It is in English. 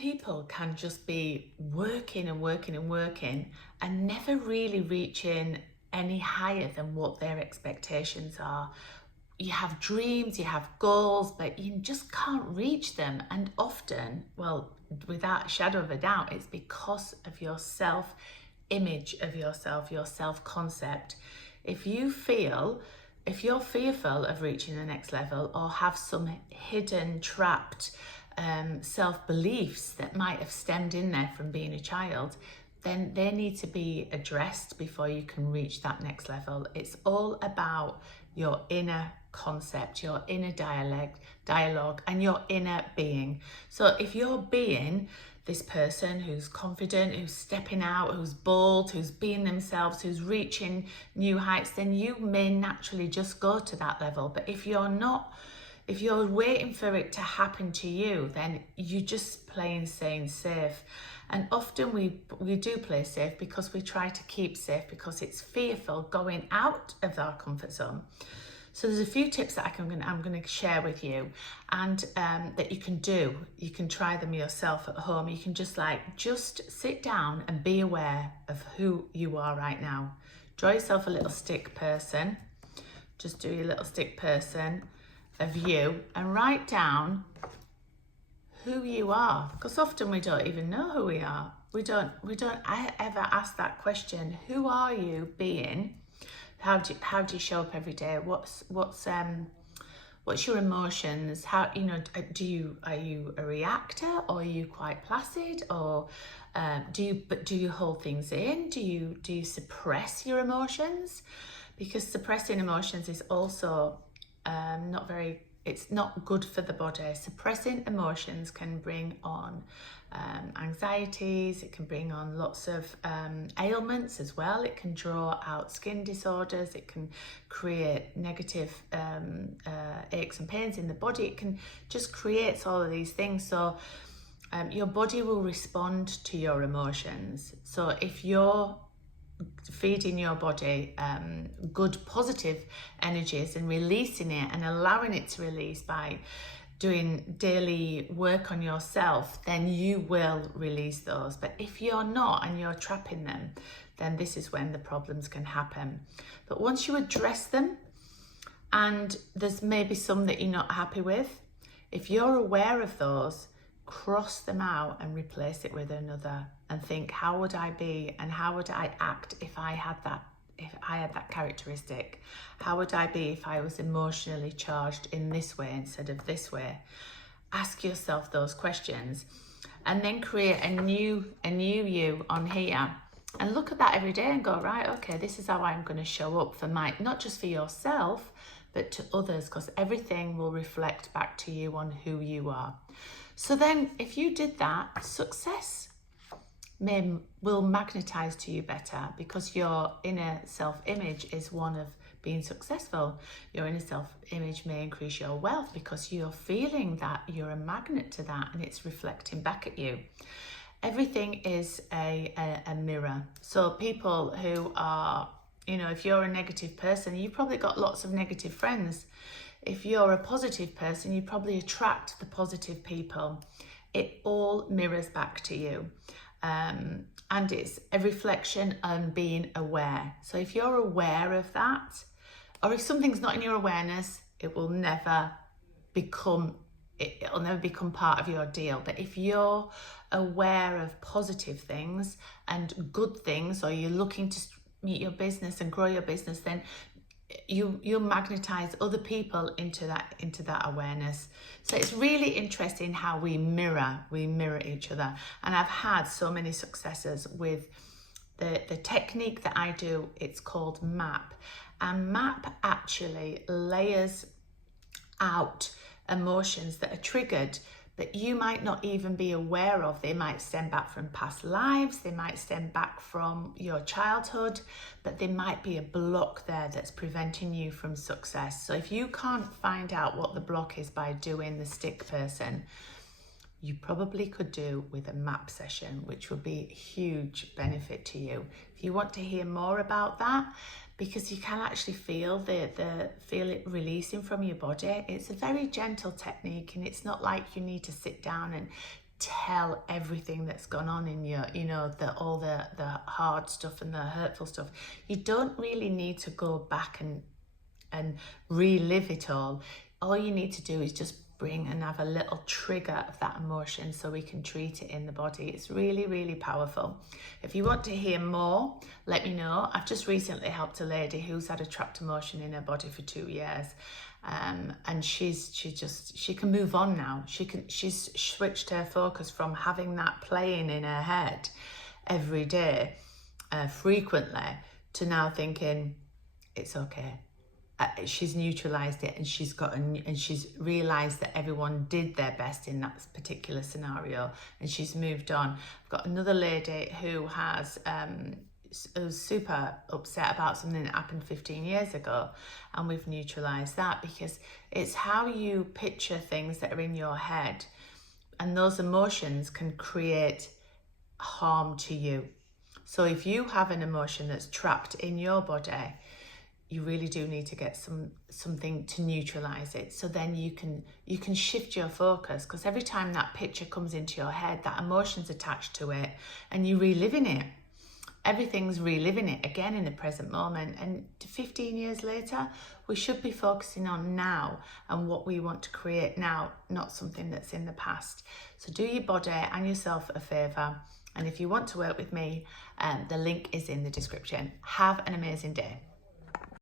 people can just be working and working and working and never really reaching any higher than what their expectations are. You have dreams, you have goals, but you just can't reach them. And often, well, without a shadow of a doubt, it's because of your self image of yourself, your self concept. If you're fearful of reaching the next level or have some hidden, trapped self beliefs that might have stemmed in there from being a child, then they need to be addressed before you can reach that next level. It's all about your inner concept, your inner dialogue, and your inner being. So if you're being this person who's confident, who's stepping out, who's bold, who's being themselves, who's reaching new heights, then you may naturally just go to that level. But if you're not, if you're waiting for it to happen to you, then you're just playing safe. And often we do play safe because we try to keep safe because it's fearful going out of our comfort zone. So there's a few tips that I'm going to share with you, and that you can do. You can try them yourself at home. You can just sit down and be aware of who you are right now. Draw yourself a little stick person. Just do your little stick person of you and write down who you are, because often we don't even know who we are. We don't ever ask that question. Who are you being? How do you show up every day? What's your emotions? How, are you a reactor, or are you quite placid, or do you hold things in? Do you suppress your emotions? Because suppressing emotions is also it's not good for the body. Suppressing emotions can bring on anxieties, it can bring on lots of ailments as well. It can draw out skin disorders, it can create negative aches and pains in the body. It can just create all of these things. So your body will respond to your emotions. So if you're feeding your body good positive energies and releasing it and allowing it to release by doing daily work on yourself, then you will release those. But if you're not and you're trapping them, then this is when the problems can happen. But once you address them, and there's maybe some that you're not happy with, if you're aware of those, cross them out and replace it with another, and think, how would I be and how would I act if I had that characteristic? How would I be if I was emotionally charged in this way instead of this way? Ask yourself those questions, and then create a new you on here, and look at that every day and go, right, okay, this is how I'm going to show up for not just for yourself, but to others, because everything will reflect back to you on who you are. So then if you did that, success will magnetize to you better, because your inner self-image is one of being successful. Your inner self-image may increase your wealth because you're feeling that you're a magnet to that, and it's reflecting back at you. Everything is a mirror. So people who are, if you're a negative person, you've probably got lots of negative friends. If you're a positive person, you probably attract the positive people. It all mirrors back to you. And it's a reflection on being aware. So if you're aware of that, or if something's not in your awareness, it'll never become part of your deal. But if you're aware of positive things and good things, or you're looking to meet your business and grow your business, then you'll magnetize other people into that awareness. So it's really interesting how we mirror each other. And I've had so many successes with the technique that I do. It's called MAP, and MAP actually layers out emotions that are triggered that you might not even be aware of. They might stem back from past lives, they might stem back from your childhood, but there might be a block there that's preventing you from success. So if you can't find out what the block is by doing the stick person, you probably could do with a MAP session, which would be a huge benefit to you. If you want to hear more about that, because you can actually feel feel it releasing from your body. It's a very gentle technique, and it's not like you need to sit down and tell everything that's gone on in your, you know, all the hard stuff and the hurtful stuff. You don't really need to go back and relive it all. All you need to do is just bring and have a little trigger of that emotion so we can treat it in the body. It's really, really powerful. If you want to hear more, let me know. I've just recently helped a lady who's had a trapped emotion in her body for 2 years. And she can move on now. She's switched her focus from having that playing in her head every day, frequently, to now thinking it's okay. She's neutralized it, and she's realized that everyone did their best in that particular scenario, and she's moved on. I've got another lady who was super upset about something that happened 15 years ago, and we've neutralized that, because it's how you picture things that are in your head, and those emotions can create harm to you. So if you have an emotion that's trapped in your body, you really do need to get something to neutralize it, so then you can shift your focus, because every time that picture comes into your head, that emotion's attached to it, and you're reliving it. Everything's reliving it again in the present moment, and 15 years later, we should be focusing on now and what we want to create now, not something that's in the past. So do your body and yourself a favor, and if you want to work with me, the link is in the description. Have an amazing day.